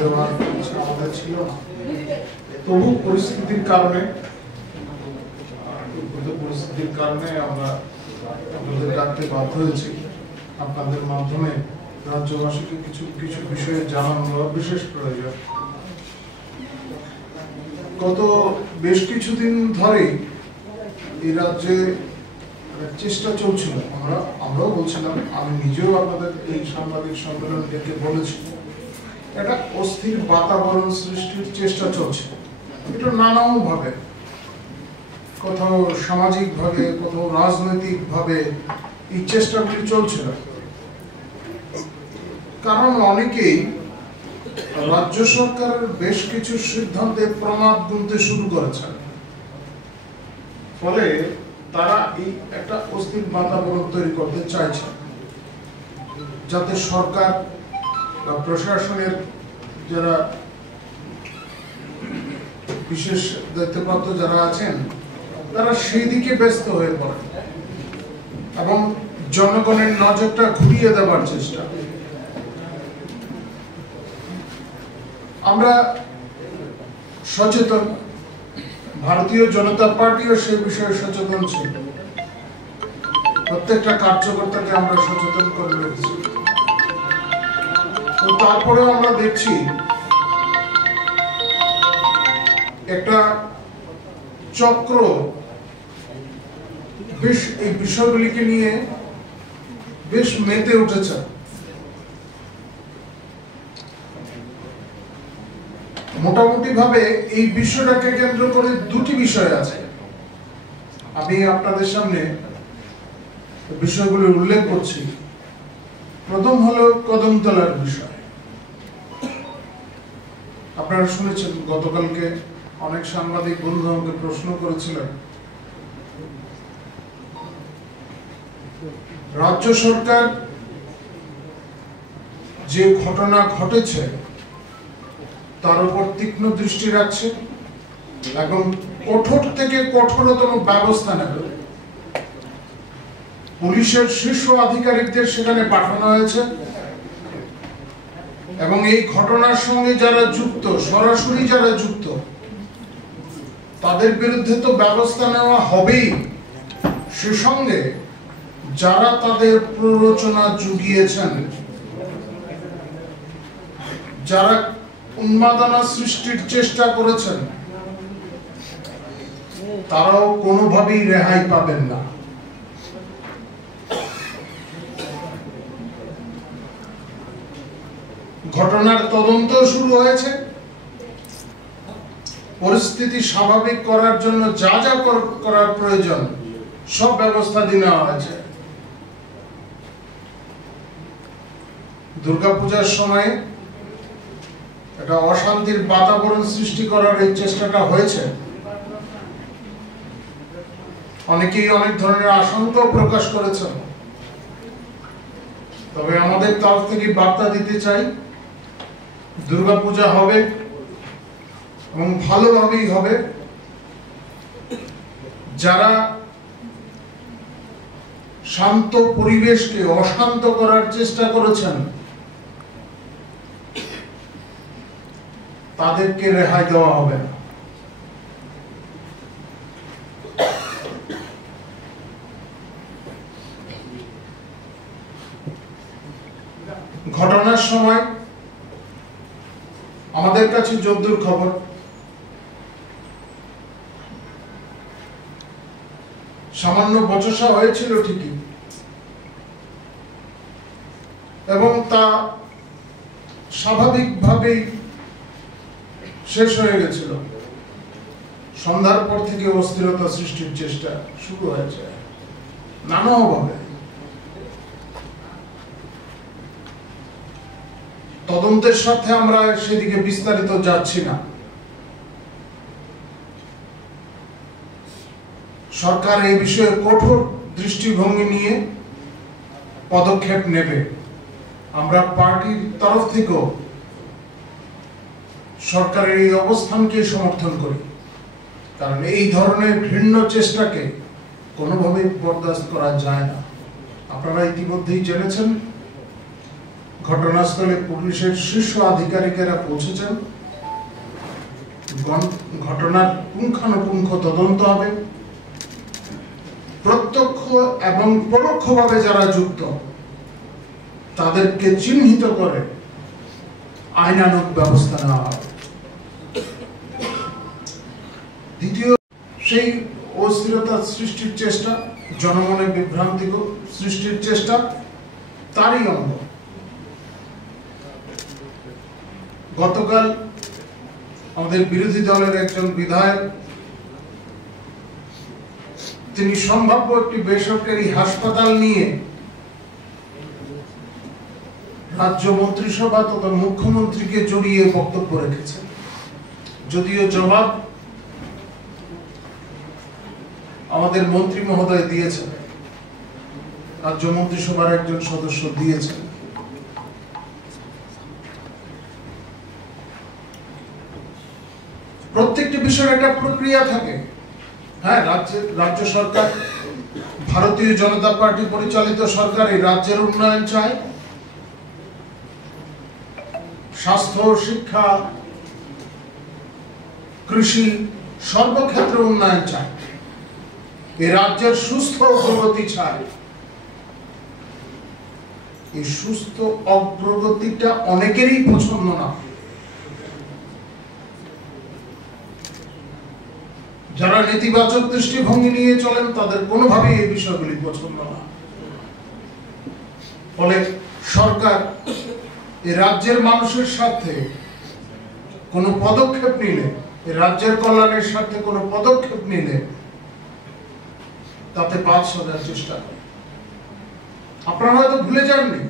দেওয়ার আমাদের ছিল না। তবু পরিস্থিতির কারণে আমরা আপনাদের ডাকতে বাধ্য হয়েছি। আপনাদের মাধ্যমে রাজ্যবাসীকে কিছু কিছু বিষয়ে জানানো বিশেষ প্রয়োজন। গত বেশ কিছুদিন ধরে এই রাজ্যে চেষ্টা চলছিল, আমরাও বলছিলাম, আমি নিজেও আপনাদের এই সাংবাদিক সম্মেলন ডেকে বলেছি, একটা অস্থির বাতাবরণ সৃষ্টির চেষ্টা চলছে। এটা নানান ভাবে, কোথাও সামাজিক ভাবে, কোথাও রাজনৈতিক ভাবে এই চেষ্টাগুলি চলছিল। কারণ অনেকেই রাজ্য সরকারের বেশ কিছু সিদ্ধান্তে প্রমাদ গুনতে শুরু করেছেন, ফলে তারা এই একটা অস্থির বাতাবরণ তৈরি করতে চাইছে, যাতে সরকার বা প্রশাসনের যারা বিশেষ দায়িত্বপ্রাপ্ত যারা আছেন তারা সেই দিকে ব্যস্ত হয়ে পড়ে এবং জনগণের নজরটা ঘুরিয়ে দেওয়ার চেষ্টা। আমরা সচেতন, ভারতীয় জনতা পার্টিও সে বিষয়ে সচেতন ছিল, প্রত্যেকটা কার্যকর্তাকে আমরা সচেতন করে রেখেছি। তো তারপরেও আমরা দেখছি একটা চক্র বেশ এই বিষয়গুলিকে নিয়ে বেশ মেতে উঠেছে। মোটামুটি ভাবে এই বিষয়টাকে কেন্দ্র করে দুটি বিষয় আছে, আমি আপনাদের সামনে বিষয়গুলো উল্লেখ করছি। প্রথম হলো কদমতলার বিষয়। আপনারা শুনেছেন গতকালকে অনেক সাংবাদিক বন্ধু আমাকে প্রশ্ন করেছিলেন, রাজ্য সরকার যে ঘটনা ঘটেছে তার উপর তীক্ষ্ণ দৃষ্টি রাখছে এবং কঠোর থেকে কঠোরতম ব্যবস্থা নেবে। পুলিশের শীর্ষ আধিকারিকদের সেখানে পাঠানো হয়েছে এবং এই ঘটনার সঙ্গে যারা যুক্ত, সরাসরি যারা যুক্ত, তাদের বিরুদ্ধে তো ব্যবস্থা নেওয়া হবেই, সে সঙ্গে যারা তাদের প্ররোচনা জুগিয়েছেন, যারা উন্মাদনা সৃষ্টির চেষ্টা করেছেন, তারাও কোনোভাবেই রেহাই পাবেন না। ঘটনার তদন্ত শুরু হয়েছে, পরিস্থিতি স্বাভাবিক করার জন্য যা যা করার প্রয়োজন সব ব্যবস্থা নেওয়া হয়েছে। দুর্গাপূজার সময়ে একটা অশান্তির বাতাবরণ সৃষ্টি করার এই চেষ্টাটা হয়েছে। অনেকেই অনেক ধরনের আশঙ্কা প্রকাশ করেছেন, তবে আমাদের তরফ থেকে বার্তা দিতে চাই, দুর্গাপূজা হবে এবং ভালোভাবেই হবে। যারা শান্ত পরিবেশকে অশান্ত করার চেষ্টা করেছেন তাদেরকে রেহাই দেওয়া হবে না। ঘটনার সময় আমাদের কাছে যদ্দূর খবর, সামান্য বচসা হয়েছিল ঠিকই, এবং তা স্বাভাবিকভাবেই শেষ হয়ে গেছিল। সন্ধ্যার পর থেকে অস্থিরতা সৃষ্টির চেষ্টা শুরু হয়েছে নানাভাবে। তদন্তের সাথে আমরা সেদিকে বিস্তারিত যাচ্ছি না। সরকার এই বিষয়ে কঠোর দৃষ্টিভঙ্গি নিয়ে পদক্ষেপ নেবে। আমরা পার্টির তরফ থেকেও সরকারের এই অবস্থানকে সমর্থন করি, কারণ এই ধরনের ঘৃণ্য চেষ্টাকে কোনোভাবেই বরদাস্ত করা যায় না। আপনারা ইতিমধ্যেই জেনেছেন ঘটনাস্থলে পুলিশের শীর্ষ আধিকারিকেরা পৌঁছেছেন। ঘটনার পুঙ্খানুপুঙ্খ তদন্ত হবে। প্রত্যক্ষ এবং পরোক্ষভাবে যারা যুক্ত তাদেরকে চিহ্নিত করে আইনানুগ ব্যবস্থা নেওয়া হবে। দ্বিতীয়, সেই অস্থিরতা সৃষ্টির চেষ্টা, জনমনে বিভ্রান্তি সৃষ্টির চেষ্টা, তারই অঙ্গ। গতকাল আমাদের বিরোধী দলের একজন বিধায়ক তিনি সম্ভাব্য একটি বেসরকারি হাসপাতাল নিয়ে রাজ্য মন্ত্রিসভা তথা মুখ্যমন্ত্রীকে জড়িয়ে বক্তব্য রেখেছেন। যদিও জবাব আমাদের মন্ত্রী মহোদয় দিয়েছেন, রাজ্য মন্ত্রিসভার একজন সদস্য দিয়েছেন। প্রত্যেকটি বিষয়ের একটা প্রক্রিয়া থাকে। হ্যাঁ, রাজ্য সরকার, ভারতীয় জনতা পার্টি পরিচালিত সরকার এই রাজ্যের উন্নয়ন চায়। স্বাস্থ্য, শিক্ষা, কৃষি সর্বক্ষেত্রে উন্নয়ন চায়। এই রাজ্যের সুস্থ অগ্রগতি চায়। এই সুস্থ অগ্রগতিটা অনেকেরই পছন্দ না। যারা নেতিবাচক দৃষ্টিভঙ্গি নিয়ে চলেন তাদের কোনোভাবেই এই বিষয়গুলি পছন্দ না। ফলে সরকার এই রাজ্যের মানুষের স্বার্থে কোনো পদক্ষেপ নিলে, এই রাজ্যের কল্যাণের স্বার্থে কোনো পদক্ষেপ নিলে তাতে বাদ সাজার চেষ্টা করে। আপনারা হয়তো ভুলে যাননি,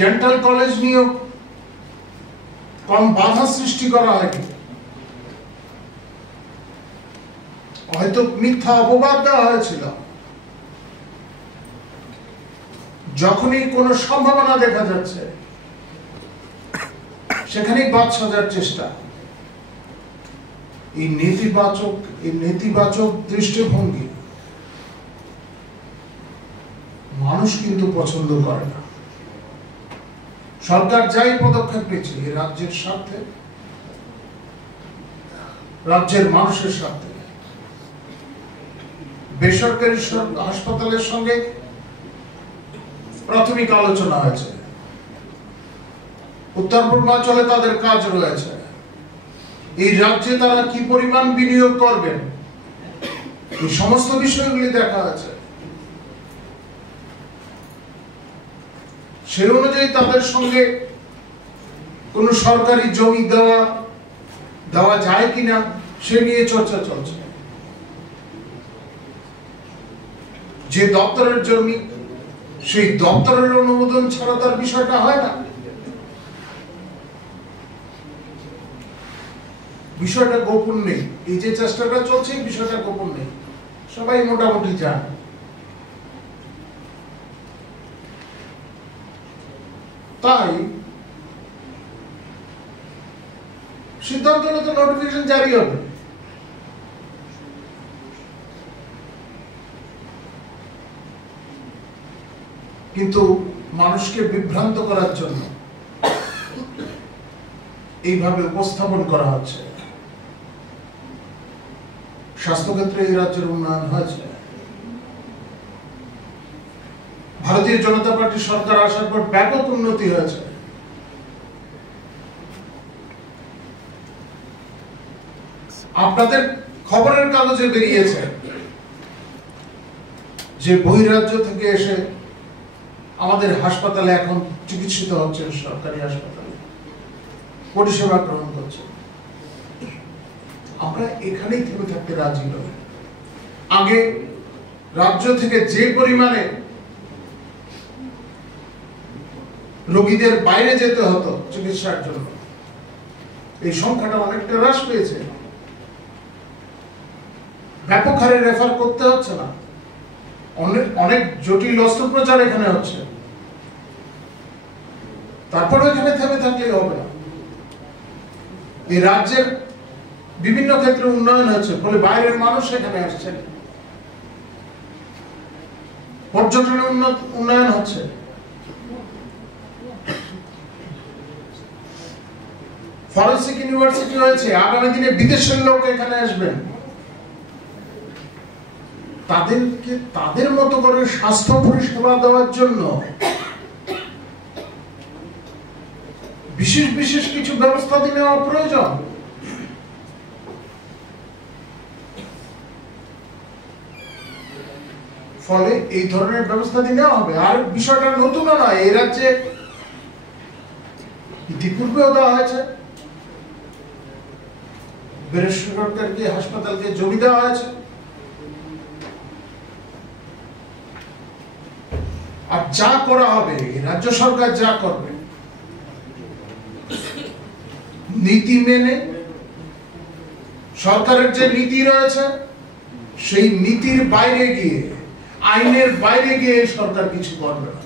ডেন্টাল কলেজ নিয়ে কম বাধা সৃষ্টি করা হয়নি। হয়তো মিথ্যা অপবাদ দেওয়া হয়েছিল। যখনই কোনো সম্ভাবনা দেখা যাচ্ছে সেখানেই বাদ সাজার চেষ্টা। এই নেতিবাচক দৃষ্টিভঙ্গি মানুষ কিন্তু পছন্দ করে না। সরকার যাই পদক্ষেপ নিচ্ছে এই রাজ্যের স্বার্থে, রাজ্যের মানুষের স্বার্থে। বেসরকারি হাসপাতালের সঙ্গে প্রাথমিক আলোচনা হয়েছে। উত্তর পূর্বাঞ্চলে তাদের কাজ রয়েছে। এই রাজ্যে তারা কি পরিমাণ বিনিয়োগ করবেন এই সমস্ত বিষয়গুলি দেখা আছে। সেই অনুযায়ী তাদের সঙ্গে কোন সরকারি জমি দেওয়া যায় কিনা সে নিয়ে চর্চা চলছে। যে দপ্তরের জমি, সেই দপ্তরের অনুমোদন ছাড়া তার বিষয়টা হয় না। বিষয়টা গোপন নেই। এই যে চেষ্টাটা চলছে এই বিষয়টা গোপন নেই, সবাই মোটামুটি জানে। তাই সিদ্ধান্ত হলে তো নোটিফিকেশন জারি হবে। কিন্তু মানুষকে বিভ্রান্ত করার জন্য এইভাবে উপস্থাপন করা হচ্ছে। স্বাস্থ্যক্ষেত্রে এই রাজ্যের উন্নয়ন হয়েছে। ভারতীয় জনতা পার্টি সরকার আসার পর ব্যাপক উন্নতি হয়েছে। আপনাদের খবরের কাগজে বেরিয়েছে যে বহিরাজ্য থেকে এসে আমাদের হাসপাতালে এখন চিকিৎসিত হচ্ছেন, সরকারি হাসপাতালে পরিষেবা গ্রহণ করছে। আমরা এখানেই থেমে থাকতে রাজি নই। আগে রাজ্য থেকে যে পরিমাণে রোগীদের বাইরে যেতে হতো চিকিৎসার জন্য, এই সংখ্যাটা অনেকটা হ্রাস পেয়েছে। ব্যাপক হারে রেফার করতে হচ্ছে না। অনেক জটিল অস্ত্রোপচার এখানে হচ্ছে। তারপরে এখানে থেমে থাকলেই হবে না। এই রাজ্যের বিভিন্ন ক্ষেত্রে উন্নয়ন হচ্ছে, ফলে বাইরের মানুষ এখানে আসছেন। পর্যটনের উন্নয়ন হচ্ছে, ফরেন্সিক ইউনিভার্সিটি হয়েছে, আগামী দিনে বিদেশের লোক এখানে আসবেন, তাদেরকে তাদের মতো করে স্বাস্থ্য পরিষেবা দেওয়ার জন্য বিশেষ বিশেষ কিছু ব্যবস্থা নেওয়া প্রয়োজন। ফলে এই ধরনের ব্যবস্থা নেওয়া হবে। আর বিষয়টা নতুন নয়, এই রাজ্যে ইতিপূর্বেও দেওয়া হয়েছে, বেসরকারি হাসপাতালকে জমি দেওয়া হয়েছে। আর যা করা হবে, রাজ্য সরকার যা করবে নীতি মেনে, সরকারের যে নীতি রয়েছে সেই নীতির বাইরে গিয়ে, আইনের বাইরে গিয়ে সরকার কিছু করবে না।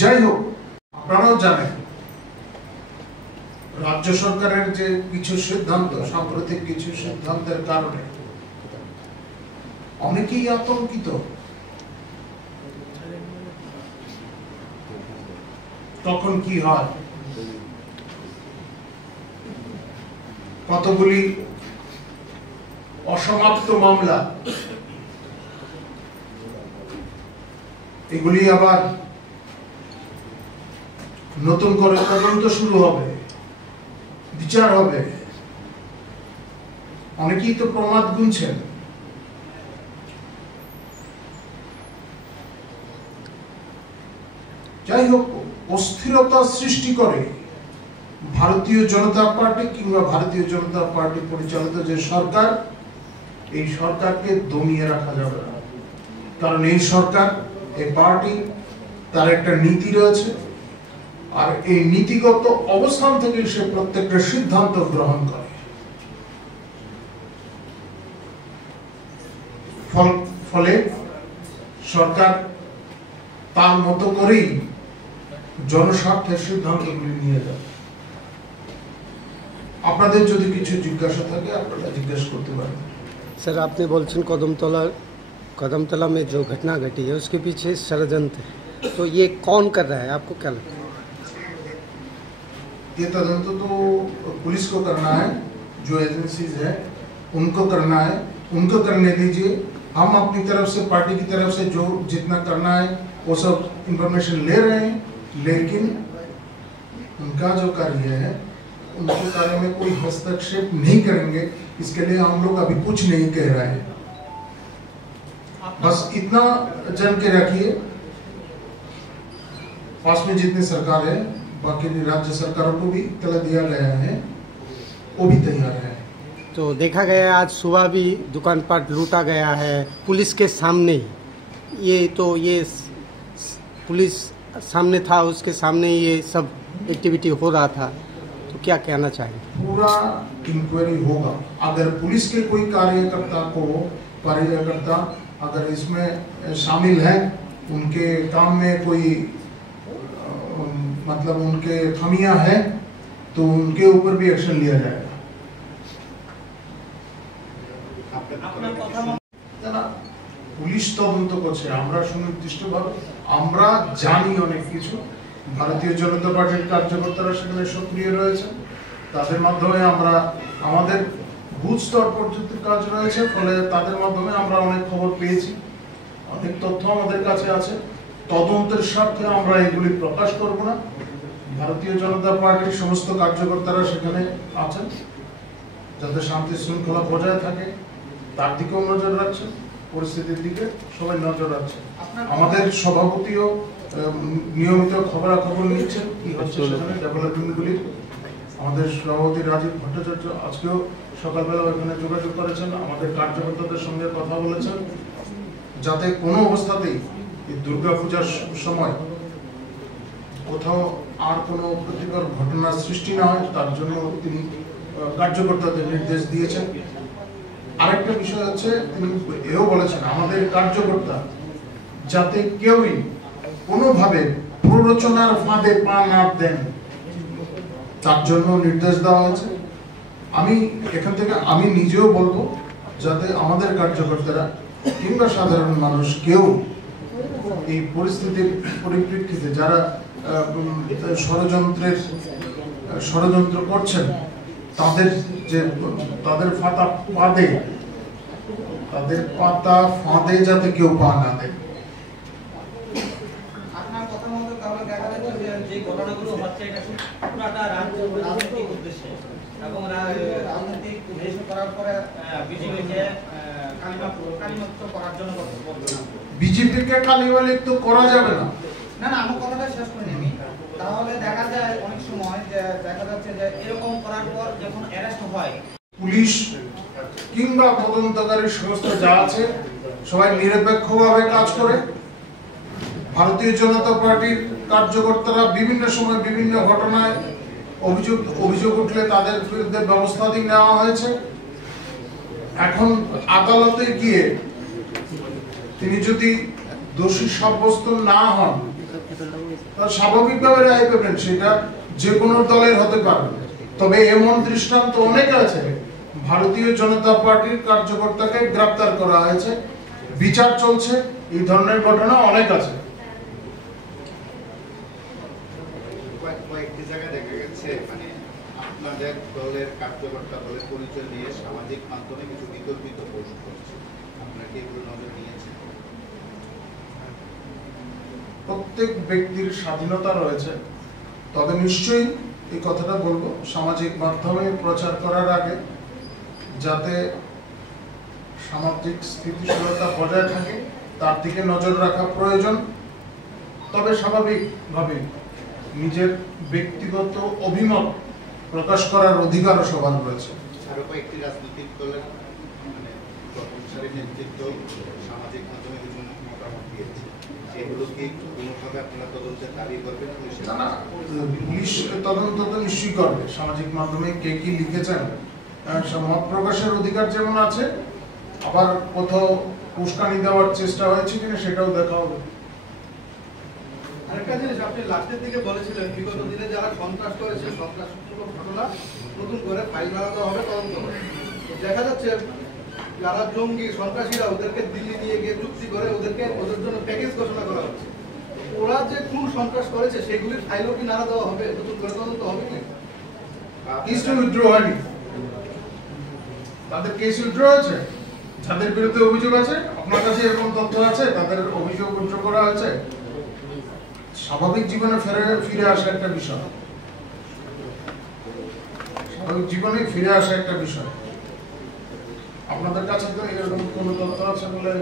যাই হোক, আপনারাও জানেন রাজ্য সরকারের যে কিছু সিদ্ধান্ত, সাম্প্রতিক কিছু সিদ্ধান্তের কারণে অনেকেই আতঙ্কিত। তখন কি হয়, কতগুলি অসমাপ্ত মামলা, এগুলি আবার নতুন করে তদন্ত শুরু হবে, বিচার হবে। অনেকেই তো প্রমাদ গুনছেন। যাই হোক, অস্থিরতা সৃষ্টি করে ভারতীয় জনতা পার্টি কিংবা ভারতীয় জনতা পার্টি পরিচালিত যে সরকার, এই সরকারকে দমিয়ে রাখা যাবে না। কারণ এই সরকার, এই পার্টি, তার একটা নীতি রয়েছে, আর এই নীতিগত অবস্থান থেকে সে প্রত্যেকটা সিদ্ধান্ত গ্রহণ করে। ফলে সরকার তার মতো করেই জনস্বার্থের সিদ্ধান্তগুলি নিয়ে যাবে। আপনাদের যদি কিছু জিজ্ঞাসা থাকে আপনারা জিজ্ঞাসা করতে পারেন। सर, आपने बोलছেন कदमतला में जो घटना घटी है उसके पीछे षड्यंत्र है, तो ये कौन कर रहा है, आपको क्या लगता है? ये तदंत तो पुलिस को करना है, जो एजेंसीज है उनको करना है, उनको करने दीजिए। हम अपनी तरफ से, पार्टी की तरफ से जो जितना करना है वो सब इंफॉर्मेशन ले रहे हैं, लेकिन उनका जो कार्य है, उनके कार्य में कोई हस्तक्षेप नहीं करेंगे। इसके लिए हम लोग अभी कुछ नहीं कह रहे हैं। बस इतना जान के रखिए, पास में जितनी सरकार है, बाकी राज्य सरकारों को भी इत्तला दिया गया है, वो भी तैयार है। तो देखा गया आज सुबह भी दुकान पाट लूटा गया है पुलिस के सामने ही। ये पुलिस सामने था, उसके सामने ये सब एक्टिविटी हो रहा था, तो क्या कहना चाहिए? पूरा इंक्वायरी होगा। अगर पुलिस के कोई कार्यकर्ता अगर इसमें शामिल है, उनके काम में कोई मतलब उनके खामियां है, तो उनके ऊपर भी एक्शन लिया जाएगा। পুলিশ তদন্ত করছে, আমরা সুনির্দিষ্টভাবে আমরা জানি অনেক কিছু। ভারতীয় জনতা পার্টির কার্যকর্তারা সেখানে সক্রিয় রয়েছে, তাদের মাধ্যমে আমরা, আমাদের বুথ স্তর পর্যন্ত কাজ রয়েছে, ফলে তাদের মাধ্যমে আমরা অনেক খবর পেয়েছি, অনেক তথ্য আমাদের কাছে আছে। তদন্তের স্বার্থে আমরা এগুলি প্রকাশ করব না। ভারতীয় জনতা পার্টির সমস্ত কার্যকর্তারা সেখানে আছেন, যাতে শান্তি শৃঙ্খলা বজায় থাকে তার দিকেও নজর রাখছেন, পরিস্থিতির দিকে সবাই নজর রাখছে। আমাদের সভাপতিও নিয়মিত খবরাখবর নিচ্ছেন কি হচ্ছে সেখানে ডেভেলপমেন্টগুলির। আমাদের সভাপতি রাজীব ভট্টাচার্য আজকেও সকালবেলা ওখানে যোগাযোগ করেছেন, আমাদের কার্যকর্তাদের সঙ্গে কথা বলেছেন, যাতে কোনো অবস্থাতেই এই দুর্গাপূজার সময় কোথাও আর কোনো প্রতিকূল ঘটনার সৃষ্টি না হয়, তার জন্য তিনি কার্যকর্তাদের নির্দেশ দিয়েছেন। আরেকটা বিষয় হচ্ছে, তিনি এও বলেছেন আমাদের কার্যকর্তা যাতে কেউই কোনোভাবে প্ররোচনার ফাঁদে পা না দেন, তার জন্য নির্দেশ দেওয়া হয়েছে। আমি এখান থেকে আমি নিজেও বলবো যাতে আমাদের কার্যকর্তারা কিংবা সাধারণ মানুষ কেউ এই পরিস্থিতির পরিপ্রেক্ষিতে যারা ষড়যন্ত্র করছেন তাদের পাতা ফাঁদে যাতে কেউ পা না দেয়। আপনার কথা মতো তাহলে দেখা যাচ্ছে যে ঘটনাগুলো হচ্ছে এটা পুরাটা রাজনৈতিক উদ্দেশ্যে এবং রাজনৈতিক উদ্দেশ্য করার পরে বিজেপিকে কালিমালিপ্ত করার জন্য বিজেপিকে কালিমালিপ্ত করা যাবে না। না না, আমার কথাটা শেষ করিনি আমি। তাহলে দেখা যায় অনেক সময় যে দেখা যাচ্ছে যে এরকম করার পর যখন অ্যারেস্ট হয়, পুলিশ কিংবা তদন্তকারী সংস্থা যা আছে সবাই নিরপেক্ষভাবে কাজ করে। ভারতীয় জনতা পার্টির কার্যকর্তারা বিভিন্ন সময় বিভিন্ন ঘটনায় অভিযোগ উঠলে তাদের বিরুদ্ধে ব্যবস্থা নেওয়া হয়েছে। এখন আদালতে গিয়ে তিনি যদি দোষী সাব্যস্ত না হন তাহলে স্বাভাবিকভাবে রায় পাবেন, সেটা যে কোনো দলের হতে পারে। তবে এমন দৃষ্টান্ত অনেক আছে, ভারতীয় জনতা পার্টির কার্যকর্তাকে গ্রেফতার করা হয়েছে, বিচার চলছে, এই ধরনের ঘটনা অনেক আছে। কয়েকটি জায়গায় দেখা গেছে মানে আপনাদের দলের কার্যকর্তা দলের পরিচয় নিয়ে সামাজিক মাধ্যমে কিছু বিতর্কিত পোস্ট করছে, আপনারা কি এগুলো নজর নিয়েছেন? প্রত্যেক ব্যক্তির স্বাধীনতা রয়েছে, তবে নিশ্চয়ই এই কথাটা বলবো সামাজিক মাধ্যমে প্রচার করার আগে যাতে সামাজিক স্থিতিশীলতা বজায় থাকে তার দিকে নজর রাখা প্রয়োজন। তবে স্বাভাবিকভাবে নিজের ব্যক্তিগত অভিমত প্রকাশ করার অধিকারও সবার রয়েছে। আরো কয়েকটি রাজনৈতিক দলের মানে প্রথম সারির নেতৃত্ব সামাজিক মাধ্যমে বিভিন্ন মতামত দিয়েছে, এগুলো কি কোনোভাবে আপনারা তদন্তের দাবি করবেন? না, পুলিশ তদন্ত তো নিশ্চয়ই করবে। সামাজিক মাধ্যমে কে কি লিখেছেন, মত প্রকাশের অধিকার যেমন আছে, আবার কোথাও উস্কানি দেওয়ার চেষ্টা হয়েছে কিনা সেটাও দেখা হবে। আরেকটা জিনিস আপনি লাস্টের দিকে বলেছিলেন বিগত দিনে যারা সন্ত্রাস করেছে সন্ত্রাসমূলক ঘটনা নতুন করে ফাইল বানাতে হবে, তদন্ত হবে। দেখা যাচ্ছে যারা জঙ্গি সন্ত্রাসীরা ওদেরকে দিল্লি নিয়ে গিয়ে চুক্তি করে ওদের জন্য প্যাকেজ ঘোষণা করা হচ্ছে। ওরা যে কোন সন্ত্রাস করেছে সেগুলির ফাইলও কি নাড়া দেওয়া হবে, নতুন করে তদন্ত হবে কি? কেস উইথড্র হয়নি, তাদের কেস উইথড্র হয়েছে, যাদের বিরুদ্ধে অভিযোগ আছে, আপনার কাছে এরকম তথ্য আছে তাদের অভিযোগ উইথড্র করা হয়েছে। স্বাভাবিক জীবনে ফিরে আসা একটা বিষয়, স্বাভাবিক জীবনে ফিরে আসা একটা বিষয়। আপনাদের কাছে তো এরকম কোনো তথ্য আছে বলে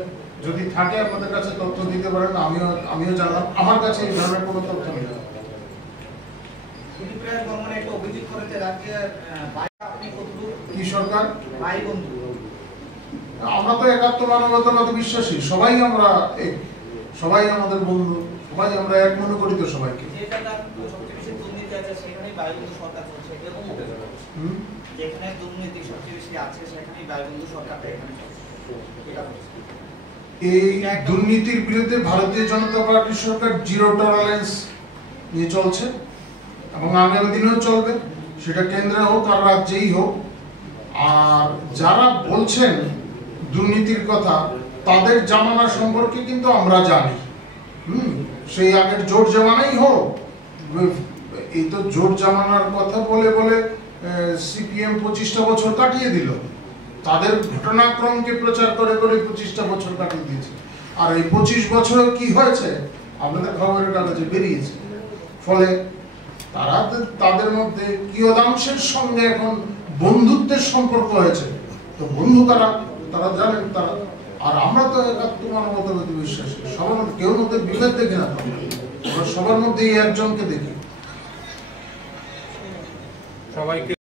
যদি থাকে আপনাদের কাছে তথ্য দিতে পারেন, আমিও জানলাম। আমার কাছে এই ধরনের কোনো তথ্য নেই। একটা অভিযোগ করেছে রাজ্যের আপনি কতদূর কি সরকার ভাই বন্ধু? আমরা তো একাত্ম মানবতাবাদে বিশ্বাসী, সবাই আমরা এক, সবাই আমাদের বন্ধু, সবাই আমরা এক মনে করি তো সবাইকে। যে জায়গা সবচেয়ে বেশি দুর্নীতি আছে সেখানেই ভাইবন্ধু সরকার চলছে, এরকম যেখানে দুর্নীতি সবচেয়ে বেশি আছে সেখানেই ভাইবন্ধু সরকারটা এখানে চলছে। এই দুর্নীতির বিরুদ্ধে ভারতীয় জনতা পার্টির সরকার জিরো টলারেন্স নিয়ে চলছে এবং আগামী দিনেও চলবে, সেটা কেন্দ্রে হোক আর রাজ্যেই হোক। আর যারা বলছেন দুর্নীতির কথা তাদের জামানা সম্পর্কে কিন্তু আমরা জানি। সেই আগের জোট জামানাই হোক, এই তো জোট জামানার কথা বলে বলে সিপিএম 25টা বছর কাটিয়ে দিল, তাদের ঘটনাক্রমকে প্রচার করে করে 25টা বছর কাটিয়ে দিয়েছে। আর এই 25 বছরে কি হয়েছে আপনাদের খবরের কাগজে বেরিয়েছে। ফলে তাদের মধ্যে কিয়দাংশের সঙ্গে এখন বন্ধুত্বের সম্পর্ক হয়েছে। তো বন্ধু কারা তারা জানেন তারা। আর আমরা তো একাত্ম মানবতাবাদী বিশ্বাসী, সবার মধ্যে কেউ মধ্যে বিভেদ দেখি না, আমরা সবার মধ্যে একজনকে দেখি। সবাইকে